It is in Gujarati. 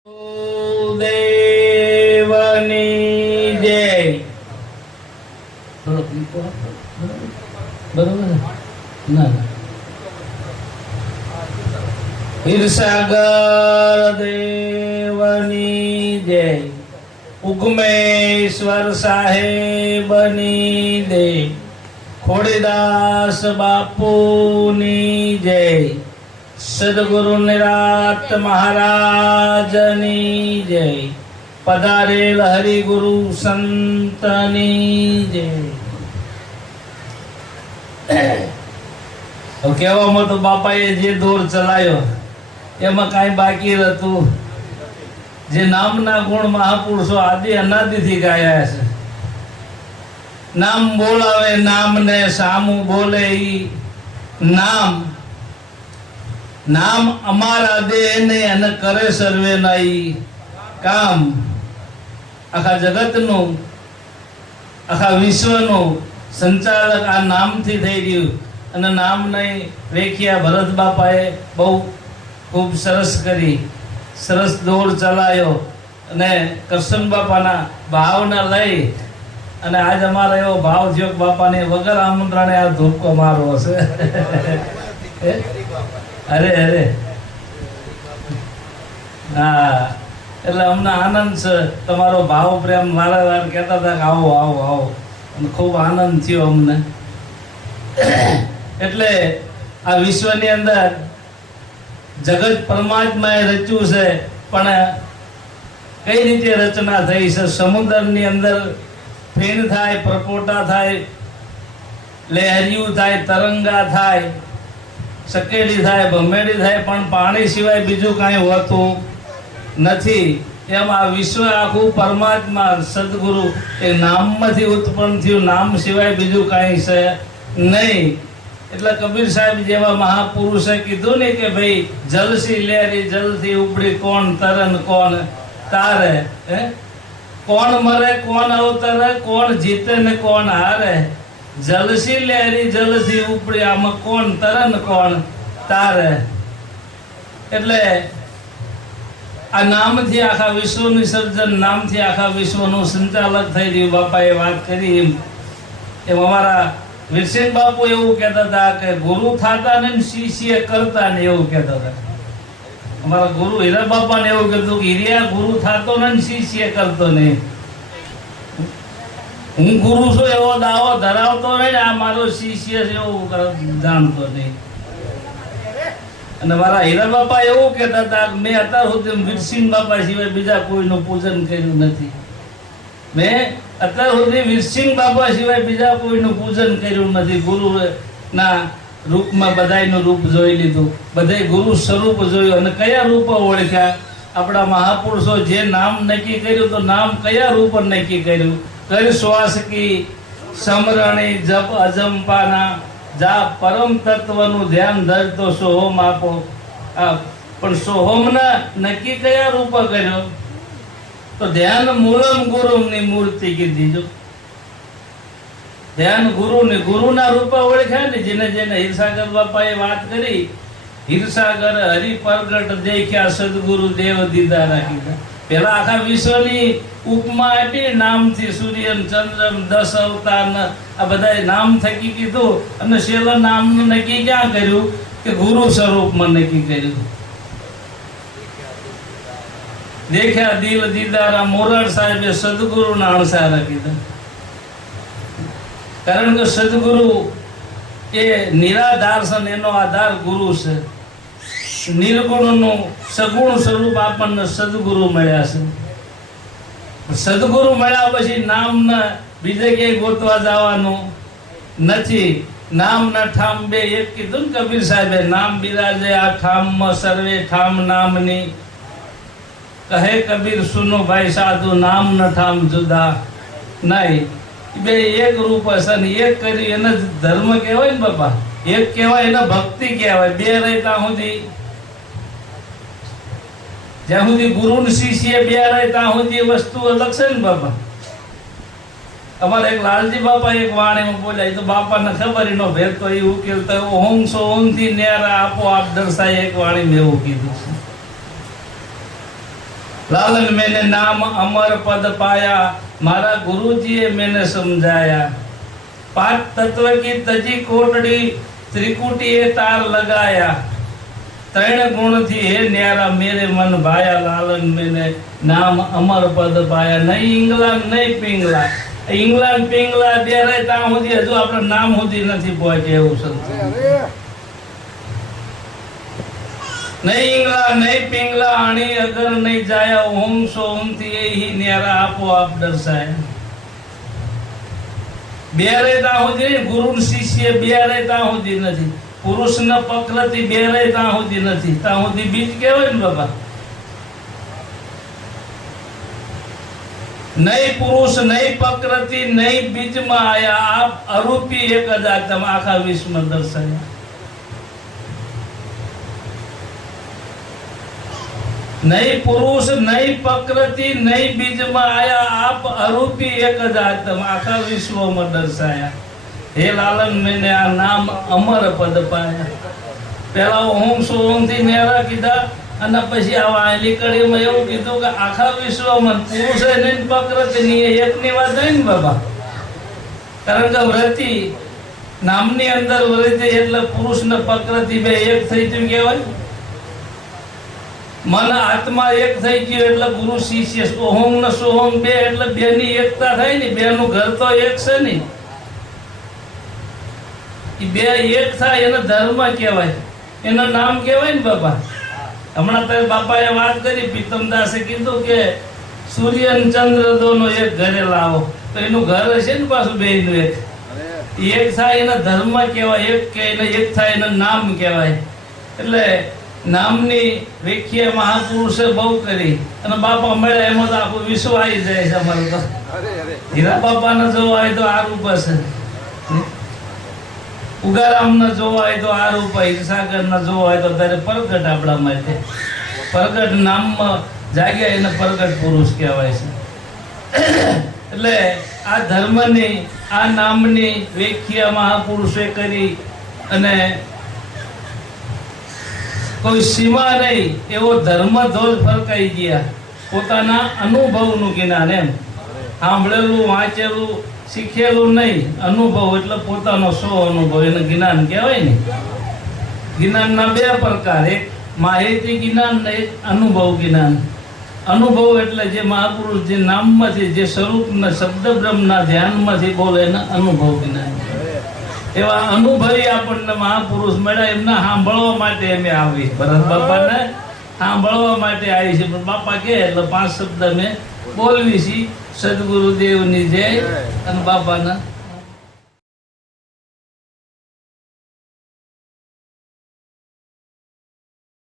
દેવની જય. બરોબર ના ક્ષીરસાગર દેવની જય. ઉગમેશ્વર સાહેબની જય. ખોડીદાસ બાપુની જય. સદગુરુ નિરાત મહારાજની જય. પધારેલ હરિગુરુ સંતની જય. કહેવામાં તો બાપાએ જે દોર ચલાયો એમાં કાંઈ બાકી હતું. જે નામના ગુણ મહાપુરુષો આદિ અનાદિથી ગાયા છે. નામ બોલાવે નામને સામું બોલે ઈ નામ. નામ અમારા દેહને અને કરે સર્વેના ઈ કામ. આખા જગતનું આખા વિશ્વનું સંચાલક આ નામથી થઈ રહ્યું. અને નામની વ્યાખ્યા ભરત બાપાએ બહુ ખૂબ સરસ કરી. સરસ દોડ ચલાયો અને કરશન બાપાના ભાવના લઈ અને આજ અમારો એવો ભાવ થયો કે બાપાને વગર આમંત્રણે આ ધૂપકો મારવો છે. અરે અરે હા, એટલે અમને આનંદ છે. તમારો ભાવ પ્રેમ વારંવાર કહેતા હતા કે આવો આવો આવો, અને ખૂબ આનંદ થયો અમને. એટલે આ વિશ્વની અંદર જગત પરમાત્માએ રચ્યું છે, પણ કઈ રીતે રચના થઈ છે? સમુદ્રની અંદર ફેણ થાય, પરપોટા થાય, લહેરિયું થાય, તરંગા થાય, સકેડી થાય, ભમેડી થાય, પણ પાણી સિવાય બીજું કાંઈ હોતું નથી. એમ આ વિશ્વ આખું પરમાત્મા સદગુરુ એ નામમાંથી ઉત્પન્ન થયું. નામ સિવાય બીજું કાંઈ છે નહીં. એટલે કબીર સાહેબ જેવા મહાપુરુષે કીધું ને કે ભાઈ જલસી લેરી જલથી ઉપડી કોણ તરન કોણ તારે. કોણ મરે કોણ અવતરે, કોણ જીતે ને કોણ હારે. જલસી લેરી જલથી ઉપડી આમાં કોણ તરન કોણ તારે. એટલે આ નામથી આખા વિશ્વનું સર્જન, નામથી આખા વિશ્વનું સંચાલક થઈ રહ્યું. બાપાએ વાત કરી એમ અમારા વિરસિંહ બાપુ એવું કહેતા હતા કે ગુરુ થતા ને શિષ્ય કરતા ને, એવું કહેતા હતા. અમારા ગુરુ હીરા બાપાને એવું કહેતું કે હીરિયા ગુરુ થતો ને શિષ્ય કરતો નહીં. હું ગુરુ છું એવો દાવો ધરાવતો નહીં, આ મારો શિષ્ય છે એવું જાણતો નહીં. અને મારા હીરા બાપા એવું કહેતા હતા કે મેં અત્યાર સુધી વિરસિંહ બાપા સિવાય બીજા કોઈનું પૂજન કર્યું નથી. મેં અત્યાર સુધી વિરસિંહ બાપા સિવાય બીજા કોઈનું પૂજન કર્યું નથી. ગુરુ ના રૂપમાં બધાયનું રૂપ જોઈ લીધું, બધાય ગુરુ સ્વરૂપ જોયું. અને કયા રૂપ ઓળખ્યા? આપણા મહાપુરુષો જે નામ નક્કી કર્યું, તો નામ કયા રૂપ નક્કી કર્યું? કર શ્વાસકી સમરણી જપ અજંપાના, જા પરમ તત્વનું ધ્યાન ધરતો સોહમ આપો. પણ સોહમના નક્કી કયા રૂપ કર્યો? તો ધ્યાન મૂલમ ગુરુની મૂર્તિ કીધી. જો ધ્યાન ગુરુની, ગુરુના રૂપ ઓળખ્યા ને. જેને જેને હીરસાગર બાપાએ વાત કરી, હીરસાગર હરિ પ્રગટ દેખ્યા સદગુરુ દેવ દીદારા કીધા. પેલા આખા વિશ્વની ઉપમા આપી નામથી. સૂર્ય ચંદ્ર 10 અવતાર આ બધા નામ થકી કીધું. અને છેલ્લા નામનું નક્કી ક્યાં કર્યું? કે ગુરુ સ્વરૂપમાં નક્કી કર્યું. દેખ્યા દિલ દીદારા મોરાર સાહેબે સદગુરુના અણસારા કીધા. કારણ કે સદગુરુ એ નિરાધાર છે, એનો આધાર ગુરુ છે. નિર્ગુણનું સગુણ સ્વરૂપ આપણને સદગુરુ મળ્યા છે. સદગુરુ મળ્યા પછી નામના બીજે ક્યાંય ગોતવા જવાનું નથી. નામના ઠામ બે એક કીધું ને કબીર સાહેબે. નામ બિરાજે આ ઠામમાં સર્વે ઠામ નામની, કહે કબીર સુનો ભાઈ સાધુ નામ ન ઠામ જુદા નહીં. બે એક રૂપ હશે ને એક કરી એને ધર્મ કહેવાય ને બાપા. એક કહેવાય એને ભક્તિ કહેવાય. બે રહી ત્યાં સુધી, જ્યાં સુધી ગુરુ ને શિષ્ય બે રહે ત્યાં સુધી વસ્તુ અલગ છે ને બાપા. અમારે એક લાલજી બાપા એક વાણીમાં બોલ્યા, તો બાપાને ખબર એનો ભેદ તો એ ઉકેલતા ઓમ સો ઓમ થી ન્યારા આપો આપ દર્શાય એક વાણીમાં એવું કીધું છે. लालन मैंने नाम अमर पद पाया, मारा गुरुजीए मैंने समझाया। पांच तत्व की तजी कोटड़ी, त्रिकुटीए तार लगाया। त्रण गुण थी हे न्यारा, मेरे मन भाया। लालन मैंने नाम अमर पद पाया। नहीं इंग्लैंड नहीं पिंगला, इंग्लैंड पिंगला बेरे ता हुदी हजू आपणे नाम हुदी નથી પહોંચે એવું સંત। नहीं इंगला नहीं पिंगला आणी अगर नहीं जाया, ओम सोम थी ही न्यारा आपो आप दर्शाया। बेरे ता हुदी गुरु शिष्य बेरे ता हुदी નથી, पुरुष न पकड़ती बेरे ता हुदी નથી, ता हुदी बीज कहेवाय ने बाबा। नहीं पुरुष नहीं पकड़ती नहीं बीज में आया, आप अरूपी एक अजातम आखा विश्व में दर्शाया। नहीं पुरुष नहीं प्रकृति नहीं बीज में आया, आप अरूपी एक जातम आखा विश्व में दर्शाया। हे लालन मैंने आ नाम अमर पद पाया। पहला ओम सोम थी नेरा कीधा અને પછી આવા આલી કડીમાં એવું કીધું કે આખા વિશ્વમાં પુરુષ નહીં પ્રકૃતિ ની એકની વાત નહીં ને બાબા। કારણ કે વ્રતિ નામની અંદર વ્રતિ એટલે પુરુષ ને પ્રકૃતિ બે એક થઈ ગયું કહેવાય। मन आत्मा एक થઈ ગયો એટલે ગુરુ શિષ્ય સોહમ ને સોહમ બે એટલે બે ની એકતા થાય ને, બે નું ઘર તો એક છે ને, ઈ બે એક થાય એને ધર્મ કહેવાય, એનું નામ કહેવાય ને બાપા। હમણાં તો બાપાએ વાત કરી, પ્રીતમદાસે કીધું કે સૂર્ય અને ચંદ્ર દોનો એક ઘરે લાવો, તો એનું ઘર હશે ને પાછું બે નું એક થાય એને ધર્મ કહેવાય, એક કે એને એક થાય એને નામ કહેવાય। એટલે નામની વ્યાખ્યા મહાપુરુષે બહુ કરી અને બાપા મળ્યા એમાં તો આખું વિશ્વ આવી જાય છે અમારું તો। હીરા બાપાને જોવા હોય તો આ રૂપ હશે, ઉગારામને જોવા હોય તો આ રૂપ, હિરસાગરને જોવા હોય તો ત્યારે પ્રગટ આપણા માટે પ્રગટ નામમાં જાગ્યા એને પ્રગટ પુરુષ કહેવાય છે। એટલે આ ધર્મની આ નામની વ્યાખ્યા મહાપુરુષે કરી અને કોઈ સીમા નહીં એવો ધર્મ ધ્વજ ફરકાઈ ગયા। પોતાના અનુભવનું જ્ઞાન, એમ સાંભળેલું વાંચેલું શીખેલું નહીં, અનુભવ એટલે પોતાનો સ્વ અનુભવ, એને જ્ઞાન કહેવાય ને। જ્ઞાનના બે પ્રકાર, એક માહિતી જ્ઞાન ને એક અનુભવ જ્ઞાન। અનુભવ એટલે જે મહાપુરુષ જે નામમાંથી જે સ્વરૂપના શબ્દ બ્રહ્મના ધ્યાનમાંથી બોલે એને અનુભવ જ્ઞાન। એવા અનુભવી આપણને મહાપુરુષ મળ્યા, એમના સાંભળવા માટે અમે આવી, ભરત બાપાને સાંભળવા માટે આવી છે। પણ બાપા કહે એટલે 5 શબ્દ અમે બોલવી છીએ। સદગુરુદેવની જય અને બાપાના